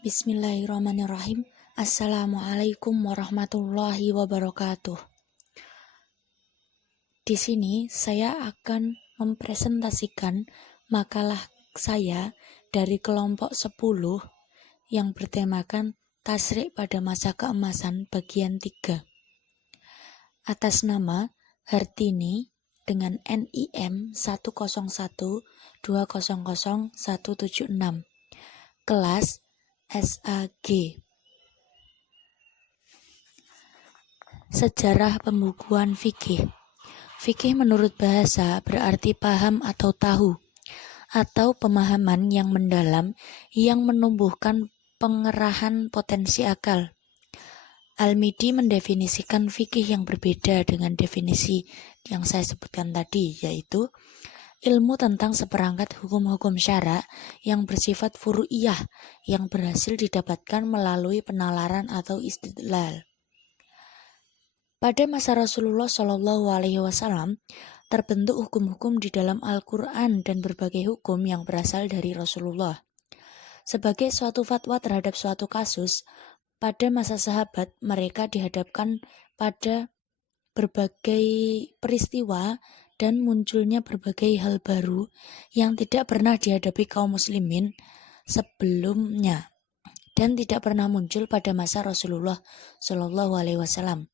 Bismillahirrahmanirrahim. Assalamualaikum warahmatullahi wabarakatuh. Di sini saya akan mempresentasikan makalah saya dari kelompok 10 yang bertemakan Tasyrik pada Masa Keemasan bagian 3. Atas nama Hartini dengan NIM 101200176. Kelas SAG. Sejarah pembukuan fikih. Fikih menurut bahasa berarti paham atau tahu, atau pemahaman yang mendalam yang menumbuhkan pengerahan potensi akal. Al-Midi mendefinisikan fikih yang berbeda dengan definisi yang saya sebutkan tadi, yaitu ilmu tentang seperangkat hukum-hukum syara yang bersifat furu'iyah yang berhasil didapatkan melalui penalaran atau istidlal. Pada masa Rasulullah SAW terbentuk hukum-hukum di dalam Al-Quran dan berbagai hukum yang berasal dari Rasulullah. Sebagai suatu fatwa terhadap suatu kasus, pada masa sahabat mereka dihadapkan pada berbagai peristiwa dan munculnya berbagai hal baru yang tidak pernah dihadapi kaum muslimin sebelumnya dan tidak pernah muncul pada masa Rasulullah SAW.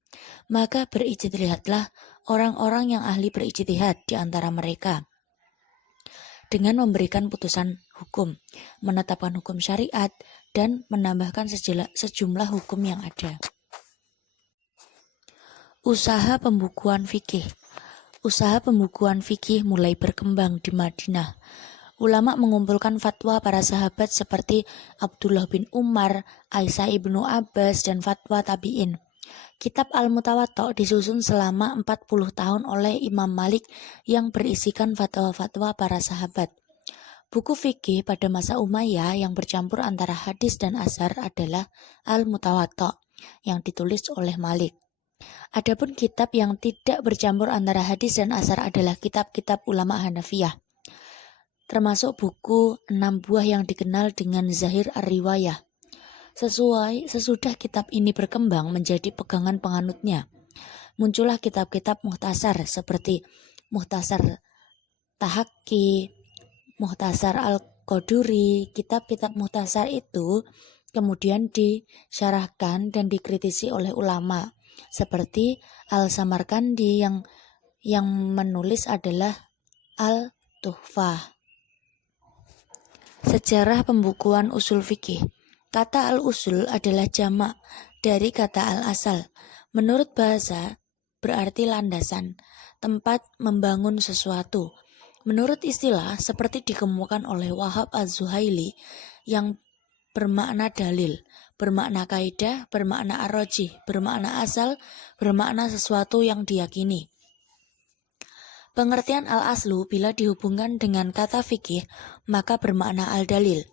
Maka berijtihadlah orang-orang yang ahli berijtihad di antara mereka dengan memberikan putusan hukum, menetapkan hukum syariat, dan menambahkan sejumlah hukum yang ada. Usaha pembukuan fikih. Usaha pembukuan fikih mulai berkembang di Madinah. Ulama mengumpulkan fatwa para sahabat seperti Abdullah bin Umar, Aisyah ibnu Abbas, dan fatwa tabi'in. Kitab Al-Mutawatta disusun selama 40 tahun oleh Imam Malik yang berisikan fatwa-fatwa para sahabat. Buku fikih pada masa Umayyah yang bercampur antara hadis dan asar adalah Al-Mutawatta yang ditulis oleh Malik. Adapun kitab yang tidak bercampur antara hadis dan asar adalah kitab-kitab ulama Hanafiyah, termasuk buku 6 buah yang dikenal dengan Zahir Ar-Riwayah. Sesudah kitab ini berkembang menjadi pegangan penganutnya, muncullah kitab-kitab muhtasar seperti Muhtasar Tahaqi, Muhtasar Al-Qaduri. Kitab-kitab muhtasar itu kemudian disyarahkan dan dikritisi oleh ulama seperti Al-Samarkandi yang menulis adalah Al-Tuhfah. Sejarah pembukuan usul fikih. Kata al-usul adalah jamak dari kata al-asal. Menurut bahasa berarti landasan, tempat membangun sesuatu. Menurut istilah seperti dikemukakan oleh Wahab Az-Zuhaili yang bermakna dalil, bermakna kaidah, bermakna ar-rajih, bermakna asal, bermakna sesuatu yang diyakini. Pengertian al-aslu bila dihubungkan dengan kata fikih maka bermakna al-dalil.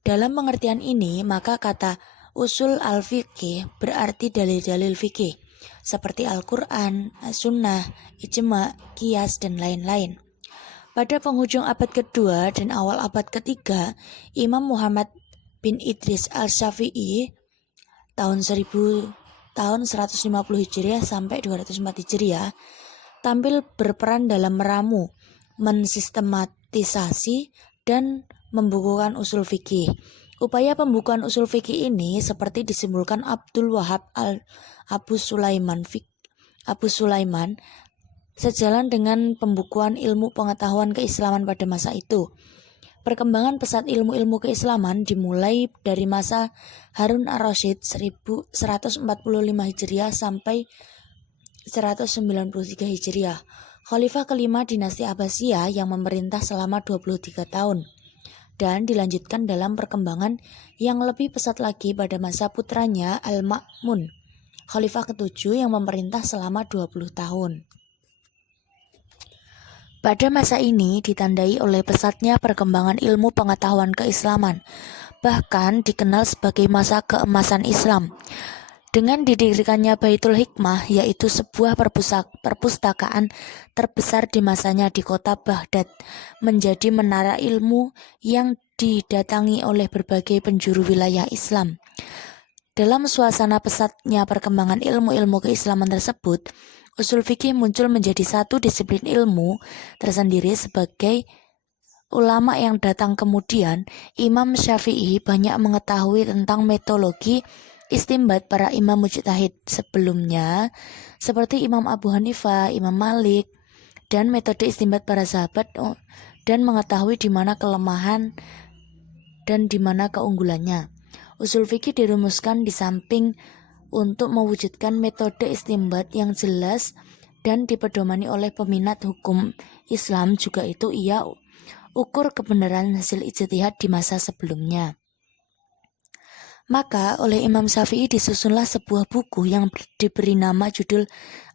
Dalam pengertian ini maka kata usul al-fikih berarti dalil-dalil fikih seperti Al-Quran, As-Sunnah, Ijma', Qiyas, dan lain-lain. Pada penghujung abad kedua dan awal abad ketiga, Imam Muhammad bin Idris al-Syafi'i tahun 150 Hijriah sampai 204 Hijriah tampil berperan dalam meramu, mensistematisasi, dan membukukan usul fikih. Upaya pembukuan usul fikih ini seperti disimpulkan Abdul Wahab Abu Sulaiman sejalan dengan pembukuan ilmu pengetahuan keislaman pada masa itu. Perkembangan pesat ilmu-ilmu keislaman dimulai dari masa Harun ar-Rasyid 145 Hijriah sampai 193 Hijriah. Khalifah kelima dinasti Abbasiyah yang memerintah selama 23 tahun. Dan dilanjutkan dalam perkembangan yang lebih pesat lagi pada masa putranya Al-Ma'mun, Khalifah ketujuh yang memerintah selama 20 tahun. Pada masa ini ditandai oleh pesatnya perkembangan ilmu pengetahuan keislaman, bahkan dikenal sebagai masa keemasan Islam. Dengan didirikannya Baitul Hikmah, yaitu sebuah perpustakaan terbesar di masanya di kota Baghdad, menjadi menara ilmu yang didatangi oleh berbagai penjuru wilayah Islam. Dalam suasana pesatnya perkembangan ilmu-ilmu keislaman tersebut, usul fikih muncul menjadi satu disiplin ilmu tersendiri. Sebagai ulama yang datang kemudian, Imam Syafi'i banyak mengetahui tentang metodologi istimbat para imam mujtahid sebelumnya, seperti Imam Abu Hanifah, Imam Malik, dan metode istimbat para sahabat, dan mengetahui di mana kelemahan dan di mana keunggulannya. Usul fikih dirumuskan di samping untuk mewujudkan metode istimbat yang jelas dan dipedomani oleh peminat hukum Islam, juga itu ia ukur kebenaran hasil ijtihad di masa sebelumnya. Maka oleh Imam Syafi'i disusunlah sebuah buku yang diberi nama judul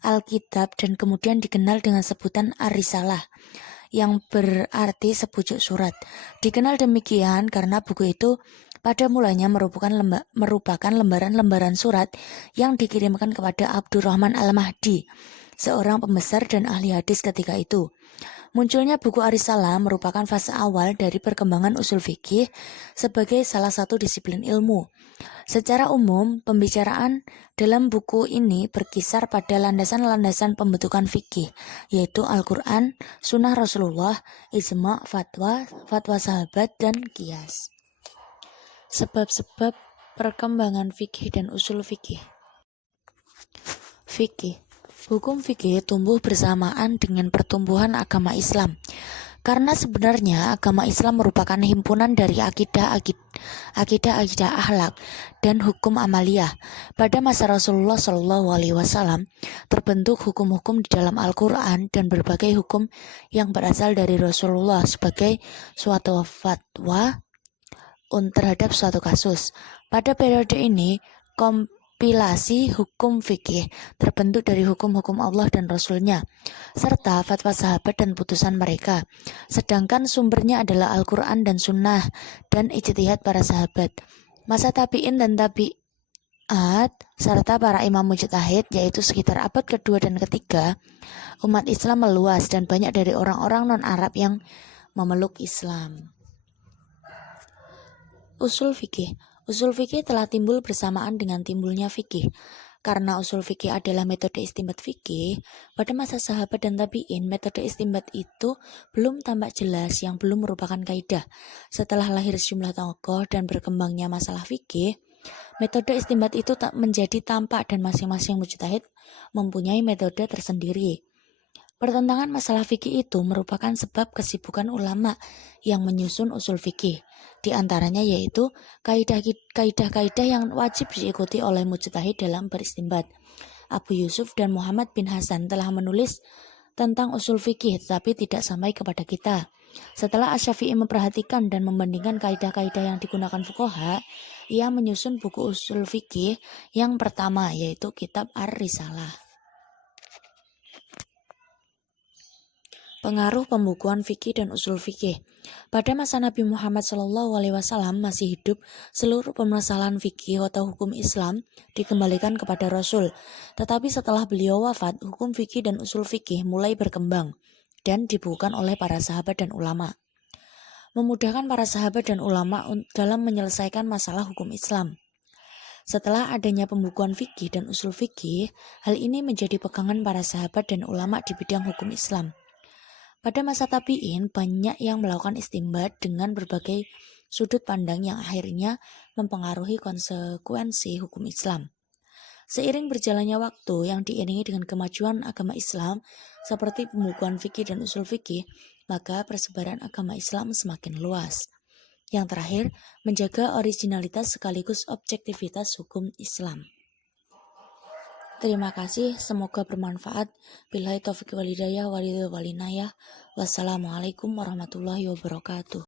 Alkitab dan kemudian dikenal dengan sebutan Ar-Risalah, yang berarti sepucuk surat. Dikenal demikian karena buku itu pada mulanya merupakan lembaran-lembaran surat yang dikirimkan kepada Abdurrahman Al-Mahdi, seorang pembesar dan ahli hadis ketika itu. Munculnya buku Ar-Risalah merupakan fase awal dari perkembangan usul fikih sebagai salah satu disiplin ilmu. Secara umum, pembicaraan dalam buku ini berkisar pada landasan-landasan pembentukan fikih, yaitu Al-Quran, Sunnah Rasulullah, Ijma', fatwa sahabat, dan qiyas. Sebab-sebab perkembangan fikih dan usul fikih. Fikih. Hukum fikih tumbuh bersamaan dengan pertumbuhan agama Islam. Karena sebenarnya agama Islam merupakan himpunan dari akidah akhlak dan hukum amaliyah. Pada masa Rasulullah SAW terbentuk hukum-hukum di dalam Al-Quran dan berbagai hukum yang berasal dari Rasulullah sebagai suatu fatwa terhadap suatu kasus. Pada periode ini, kompilasi hukum fikih terbentuk dari hukum-hukum Allah dan Rasul-Nya, serta fatwa sahabat dan putusan mereka. Sedangkan sumbernya adalah Al-Quran dan Sunnah dan ijtihad para sahabat. Masa tabi'in dan tabi'at serta para imam mujtahid, yaitu sekitar abad kedua dan ketiga, umat Islam meluas dan banyak dari orang-orang non-Arab yang memeluk Islam. Usul fikih. Usul fikih telah timbul bersamaan dengan timbulnya fikih. Karena usul fikih adalah metode istimbat fikih, pada masa sahabat dan tabi'in, metode istimbat itu belum tampak jelas, yang belum merupakan kaidah. Setelah lahir sejumlah tokoh dan berkembangnya masalah fikih, metode istimbat itu tak menjadi tampak dan masing-masing mujtahid mempunyai metode tersendiri. Pertentangan masalah fikih itu merupakan sebab kesibukan ulama yang menyusun usul fikih. Di antaranya yaitu kaidah-kaidah yang wajib diikuti oleh mujtahid dalam beristimbat. Abu Yusuf dan Muhammad bin Hasan telah menulis tentang usul fikih, tetapi tidak sampai kepada kita. Setelah Asy-Syafi'i memperhatikan dan membandingkan kaidah-kaidah yang digunakan fuqaha, ia menyusun buku usul fikih yang pertama, yaitu kitab Ar-Risalah. Pengaruh pembukuan fikih dan usul fikih. Pada masa Nabi Muhammad SAW masih hidup, seluruh permasalahan fikih atau hukum Islam dikembalikan kepada Rasul. Tetapi setelah beliau wafat, hukum fikih dan usul fikih mulai berkembang dan dibukukan oleh para sahabat dan ulama, memudahkan para sahabat dan ulama dalam menyelesaikan masalah hukum Islam. Setelah adanya pembukuan fikih dan usul fikih, hal ini menjadi pegangan para sahabat dan ulama di bidang hukum Islam. Pada masa tabi'in, banyak yang melakukan istimbat dengan berbagai sudut pandang yang akhirnya mempengaruhi konsekuensi hukum Islam. Seiring berjalannya waktu yang diiringi dengan kemajuan agama Islam, seperti pembukuan fikih dan usul fikih, maka persebaran agama Islam semakin luas. Yang terakhir, menjaga originalitas sekaligus objektivitas hukum Islam. Terima kasih, semoga bermanfaat. Billahi taufiq wal hidayah, walidayah walinayah. Wassalamualaikum warahmatullahi wabarakatuh.